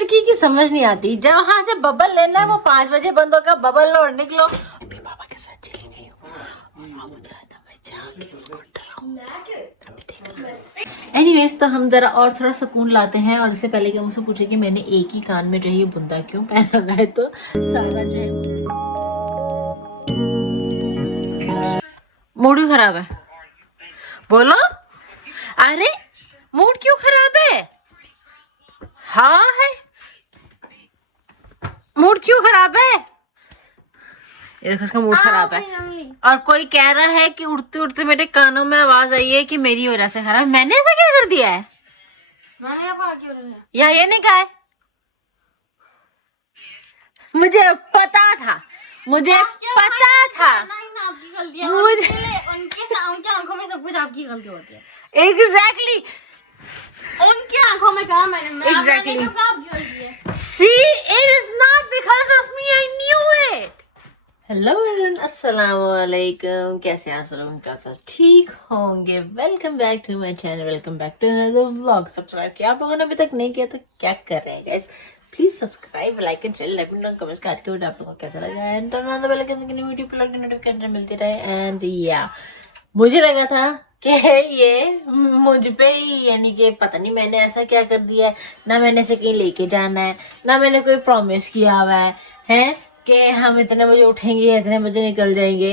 लड़की की समझ नहीं आती, जब वहां से बबल लेना है वो 5 बजे बंद होगा, बबल लो और निकलो। अभी पापा के साथ चली गई हूँ, मैं जाके उसको डराऊं। एनीवेज, तो हम जरा और थोड़ा सुकून लाते हैं, और इससे पहले कि मुझसे पूछे कि मैंने एक ही कान में जो है ये बुंदा क्यों पहना हुआ है, तो सारा जो है मूड ही खराब है। बोलो, अरे मूड क्यों खराब है? हाँ है, मूड क्यों खराब है? ये देखो, इसका मूड खराब है। और कोई कह रहा है कि उड़ते उड़ते मेरे कानों में आवाज आई है कि मेरी वजह से खराब। मैंने ऐसा क्या कर दिया है? मैंने कहा क्यों या ये नहीं कहा है? मुझे पता था, मुझे पता था, मुझे उनके आंखों में सब कुछ आपकी गलती होती है। एग्जैक्टली, उनकी आंखों में कहा मैंने Exactly. मैंने तो कहा आपकी गलती है। See, it is not because of me. I knew it. Hello everyone, अस्सलाम वालेकुम। कैसे हैं आप सब लोग? कैसा ठीक होंगे? Welcome back to my channel, welcome back to another vlog. Subscribe किया आप लोगों ने अभी तक नहीं किया तो क्या कर रहे हैं guys? Please subscribe, like and share, let me know comments आज के वीडियो आप लोगों को कैसा लगा, and turn on the bell icon ताकि न्यू वीडियो अपलोड की नोटिफिकेशन मिलती रहे। एंड या मुझे लगा था कि ये मुझ पे ही, यानी कि पता नहीं मैंने ऐसा क्या कर दिया है, ना मैंने इसे कहीं लेके जाना है, ना मैंने कोई प्रॉमिस किया हुआ है कि हम इतने बजे उठेंगे, इतने बजे निकल जाएंगे।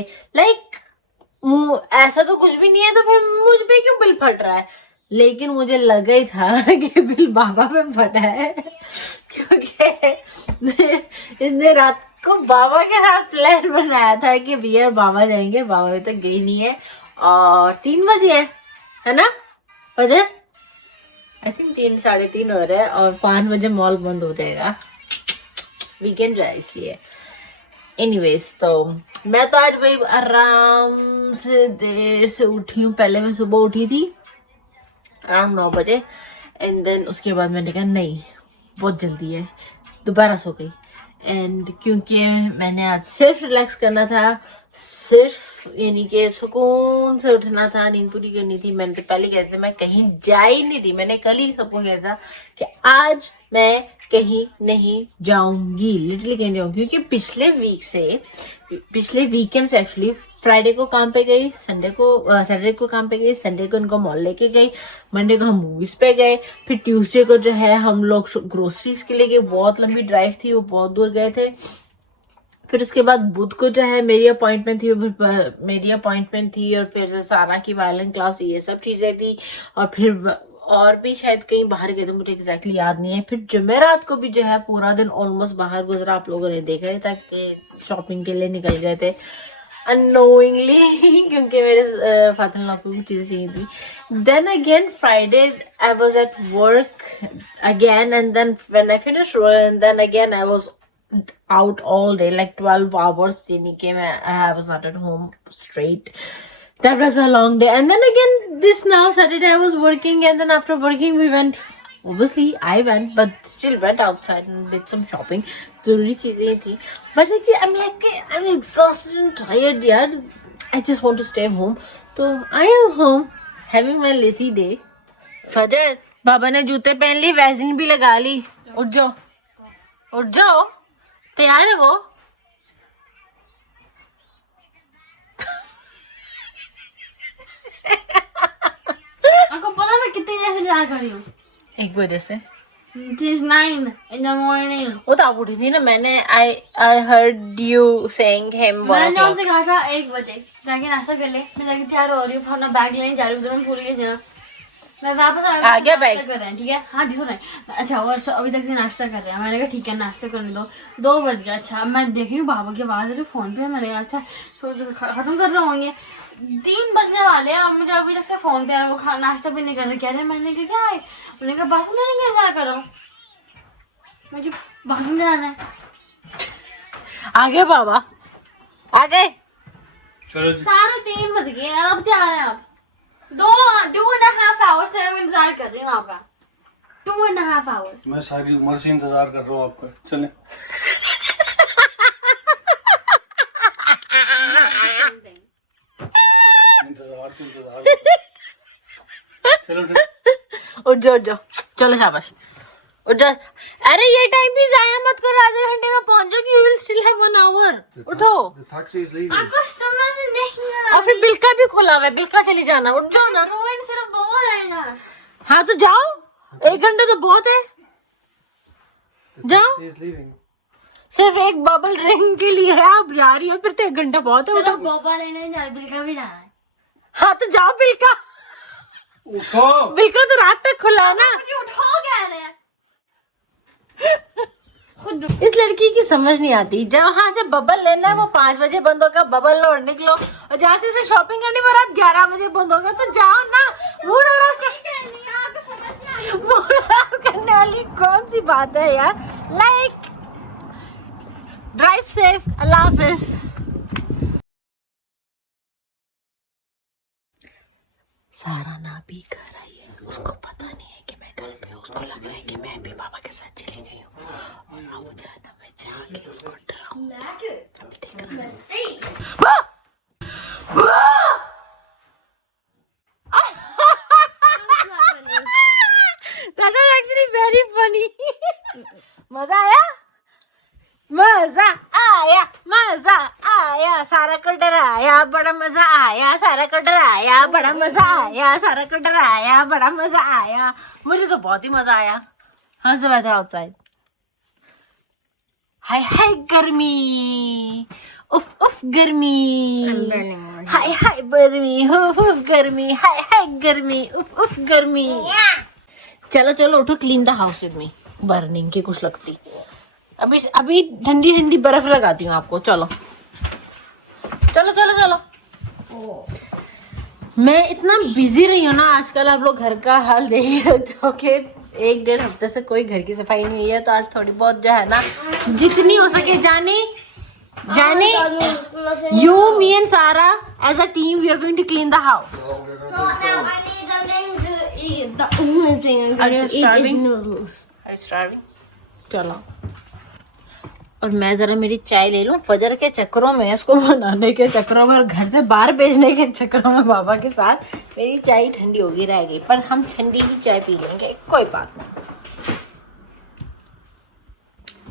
ऐसा तो कुछ भी नहीं है, तो फिर मुझ पे क्यों बिल फट रहा है? लेकिन मुझे लगा ही था कि बिल बाबा पे फटा है, क्योंकि इसने रात को बाबा के साथ प्लान बनाया था कि भैया बाबा जाएंगे, बाबा अभी तक गई नहीं है, और 3 बजे है ना बजे, आई थिंक 3 साढ़े 3 हो रहे हैं, और 5 बजे मॉल बंद हो जाएगा, वीकेंड है इसलिए। एनीवेज, तो मैं तो आज भाई आराम से देर से उठी हूँ। पहले मैं सुबह उठी थी अराउंड 9 बजे, एंड देन उसके बाद मैंने कहा नहीं बहुत जल्दी है, दोबारा सो गई। एंड क्योंकि मैंने आज सिर्फ रिलैक्स करना था, सिर्फ यानी कि सुकून से उठना था, नींद पूरी करनी थी। मैंने तो पहले कहते थे मैं कहीं जा ही नहीं रही, मैंने कल ही सबको कहा था कि आज मैं कहीं नहीं जाऊंगी, लिटरली कहीं नहीं जाऊंगी, क्योंकि पिछले वीकेंड से एक्चुअली फ्राइडे को काम पे गई, सैटरडे को काम पे गई, संडे को उनको मॉल लेके गई, मंडे को हम मूवीज पे गए, फिर ट्यूसडे को जो है हम लोग ग्रोसरीज के लिए गए, बहुत लंबी ड्राइव थी, वो बहुत दूर गए थे। फिर उसके बाद बुध को जो है मेरी अपॉइंटमेंट थी, और फिर सारा की वायलिन क्लास, ये सब चीजें थी, और फिर और भी शायद कहीं बाहर गए थे, मुझे एग्जैक्टली याद नहीं है। फिर जुमेरात को भी जो है पूरा दिन ऑलमोस्ट बाहर गुजरा, आप लोगों ने देखा ही था कि शॉपिंग के लिए निकल गए थे अननोइंगली क्योंकि मेरे फादर इन लॉ को चीजें चाहिए थी। Then again Friday I was at work again, and then when I finish and then again I was out all day, like 12 hours, I was not at home straight. That was a long day. And then again this now Saturday I was working, and then after working we went, obviously I went, but still went outside and did some shopping. जरूरी चीजें थी, but I'm exhausted and tired yaar. I just want to stay home, so I am home having my lazy day. फजर, बाबा ने जूते पहन ली, Vaseline भी लगा ली, उठ जाओ, तैयार है वो? आपको पता मैं कितनी देर से इंतजार कर रही हूँ? 1 बजे से। Since 9 in the morning. वो तो आप उठी थी ना, मैंने I heard you saying him 1 मैंने o'clock. उनसे कहा था 1 बजे जाके नाश्ता कर ले, मैं जाके तैयार हो रही हूँ, अपना बैग लेने जा रही हूँ, तो मैं भूल गई थी ना, मैं वापस आ गया बैग? कर रहे हैं, ठीक है? हाँ जी, हो रहा है। अच्छा, और अभी तक से नाश्ता कर रहे हैं। मैंने कहा ठीक है नाश्ता करने दो, 2 बज गया। अच्छा, मैं देख रही हूँ बाबा की आवाज़ है फोन पे, मैंने कहा अच्छा खत्म कर रहे होंगे, 3 बजने वाले हैं, मुझे अभी तक से फोन पे है, वो नाश्ता भी नहीं कर रहे, कह रहे हैं। मैंने कहा क्या है? मैंने कहा बाथरूम जाने का ऐसा करो, मुझे बाथरूम जाना है। आ गए बाबा, आ गए। 3:30 बज गए यार, अब तैयार है आप? 2.5 hours से मैं इंतजार कर रही हूँ आपका, 2.5 hours। मैं सारी उम्र से इंतजार कर रहा हूँ आपका। चले इंतजार चलो उठ जाओ, चलो शाबाश, और अरे ये टाइम भी जाया मत करो, आधे घंटे में पहुंच जाओगी, you will still have 1 hour। उठो। The taxi is leaving. आपको समझ नहीं आ और फिर बिल्का भी खुला हुआ है, बिल्का चली जाना, उठ जाओ ना। रोहन सिर्फ बोल रहेगा। हाँ तो जाओ, 1 घंटा तो बहुत है, The जाओ। taxi is leaving. सिर्फ एक बबल रिंग के लिए है, आप जा रही हो, फिर तो 1 घंटा बहुत है। सिर्फ उठो। बोबा लेने जा, बिल्का भी जाना है। हाँ तो जाओ बिल्का, उठो। बिल्का तो रात तक खुला ना। मुझे उठाओ कह रहे हैं खुद। इस लड़की की समझ नहीं आती, जहाँ से बबल लेना है वो 5 बजे बंद होगा, बबल लो और निकलो, और जहाँ से शॉपिंग करनी वो रात 11 बजे बंद होगा, तो जाओ ना। मूड खराब करने वाली कौन सी बात है यार। लाइक ड्राइव सेफ, अल्लाह हाफिज। सारा ना भी घर आई है, उसको पता नहीं है कि मैं घर पे हूँ, उसको लग रहा है कि मैं भी पापा के साथ चली गई हूँ, और अब जो है ना मैं जाके उसको डराऊं। अभी देखना। That was actually very funny. मजा आया, मजा आया, मजा आया, सारा को डराया, बड़ा मजा आया, सारा को डराया, बड़ा मजा आया, सारा को डराया, बड़ा मजा आया। मुझे तो बहुत ही मजा आया। How's the weather outside? हाय हाय गर्मी, उफ उफ गर्मी, हाय हाय गर्मी, उफ उफ गर्मी, हाय हाय गर्मी, उफ उफ गर्मी। चलो चलो उठो, clean the house with me. Burning की कुछ लगती, अभी अभी ठंडी ठंडी बर्फ लगाती हूँ आपको। चलो चलो चलो चलो। मैं इतना बिजी रही हूँ ना आजकल, आप लोग घर का हाल देख सकते हो कि 1-1.5 हफ्ते से कोई घर की सफाई नहीं हुई है, तो आज थोड़ी बहुत जो है ना, जितनी हो सके। जाने you, me and Sarah as a team, we are going to clean the house. No, now I need something to eat. The only thing I'm Are going you to eat is starving? noodles. Are you starving? चलो। और मैं जरा मेरी चाय ले लूं, फजर के चक्करों में, इसको बनाने के चक्करों में और घर से बाहर भेजने के चक्करों में बाबा के साथ मेरी चाय ठंडी होगी रह गई, पर हम ठंडी ही चाय पी लेंगे, कोई बात नहीं।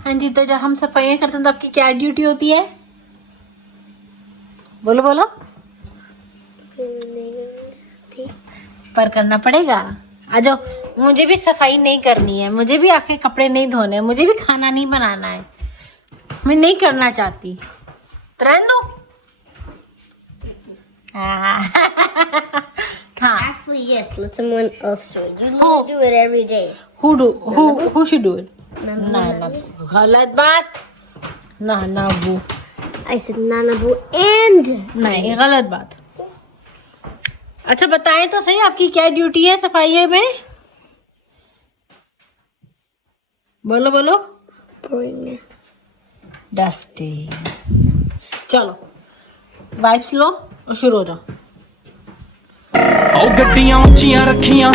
हाँ जी, तो जब हम सफाइयाँ करते हैं तो आपकी क्या ड्यूटी होती है? बोलो बोलो। पर करना पड़ेगा। आ जाओ, मुझे भी सफाई नहीं करनी है, मुझे भी आपके कपड़े नहीं धोने, मुझे भी खाना नहीं बनाना है, मैं नहीं करना चाहती। रहने दो। हाँ। Actually, yes. Let someone else do it. You Who? literally do it every day. Who should do it? ना गलत बात। ना वो I said Nana Boo and नहीं, गलत बात। अच्छा बताएं तो सही, आपकी क्या ड्यूटी है सफाई में? बोलो बोलो। pouring. डस्टिंग। चलो वाइप्स लो और शुरू हो जाओ। ओ गड्डियां ਉੱਚੀਆਂ ਰੱਖੀਆਂ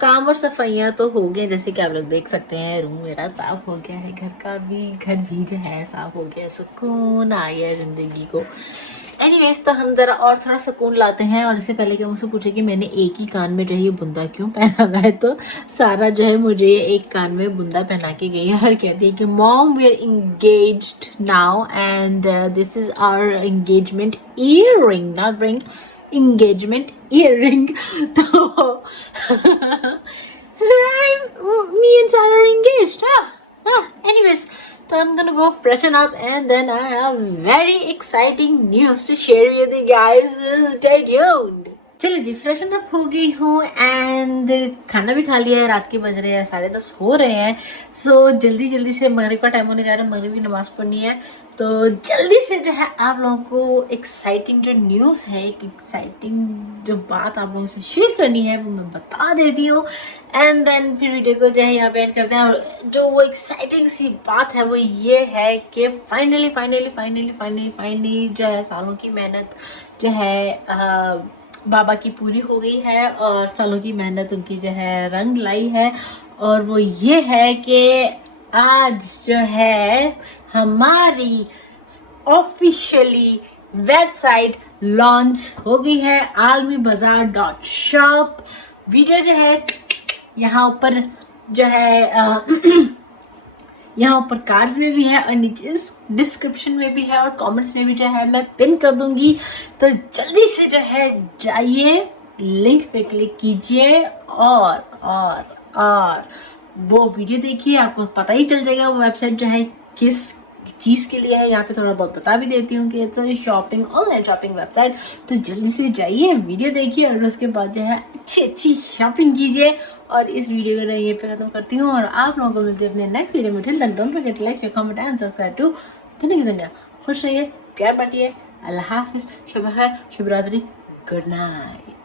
काम और सफाइयाँ तो हो गए, जैसे कि आप लोग देख सकते हैं, रूम मेरा साफ हो गया है, घर भी जो है साफ हो गया, सुकून आ गया जिंदगी को। एनीवेज तो हम जरा और थोड़ा सुकून लाते हैं, और इससे पहले कि मुझसे पूछे कि मैंने एक ही कान में जो है ये बुंदा क्यों पहना हुआ है, तो सारा जो है मुझे ये एक कान में बुंदा पहना के गई है और कहती है कि mom we are engaged now and this is our engagement earring, not ring, engagement earring. तो me and Sarah are engaged. Anyways, so I'm gonna go freshen up and then I have very exciting news to share with you guys. Stay tuned. चलिए जी, freshen up हो गई हूँ and खाना भी खा लिया है। रात के बज रहे हैं 10:30 हो रहे हैं। सो जल्दी से मगरिब का टाइम होने जा रहा है, मगरिब की नमाज़ पढ़नी है। तो जल्दी से जो है आप लोगों को एक्साइटिंग जो न्यूज़ है, एक एक्साइटिंग जो बात आप लोगों से शेयर करनी है वो मैं बता देती हूँ एंड देन फिर वीडियो को जो है यहाँ पे एंड करते हैं। और जो वो एक्साइटिंग सी बात है वो ये है कि फाइनली जो है सालों की मेहनत जो है बाबा की पूरी हो गई है और सालों की मेहनत उनकी जो है रंग लाई है। और वो ये है कि आज जो है हमारी ऑफिशियली वेबसाइट लॉन्च हो गई है, almibazaar.shop। वीडियो जो है यहाँ ऊपर जो है यहाँ ऊपर कार्ड्स में भी है और नीचे डिस्क्रिप्शन में भी है और कमेंट्स में भी जो है मैं पिन कर दूंगी। तो जल्दी से जो है जाइए, लिंक पे क्लिक कीजिए और वो वीडियो देखिए, आपको पता ही चल जाएगा वो वेबसाइट जो है किस चीज़ के लिए है। यहाँ पे थोड़ा बहुत बता भी देती हूँ कि it's shopping, online shopping website. तो जल्दी से जाइए, वीडियो देखिए और उसके बाद जो है अच्छी शॉपिंग कीजिए। और इस वीडियो को यहीं पे खत्म करती हूँ और आप लोगों को मिलते हैं अपने नेक्स्ट वीडियो में। Till then don't forget to like, share, comment and subscribe to दुनिया की दुनिया। खुश रहिए, प्यार बांटिए। अल्लाह हाफिज़, शुभ खैर, शुभ रात्रि, गुड नाइट।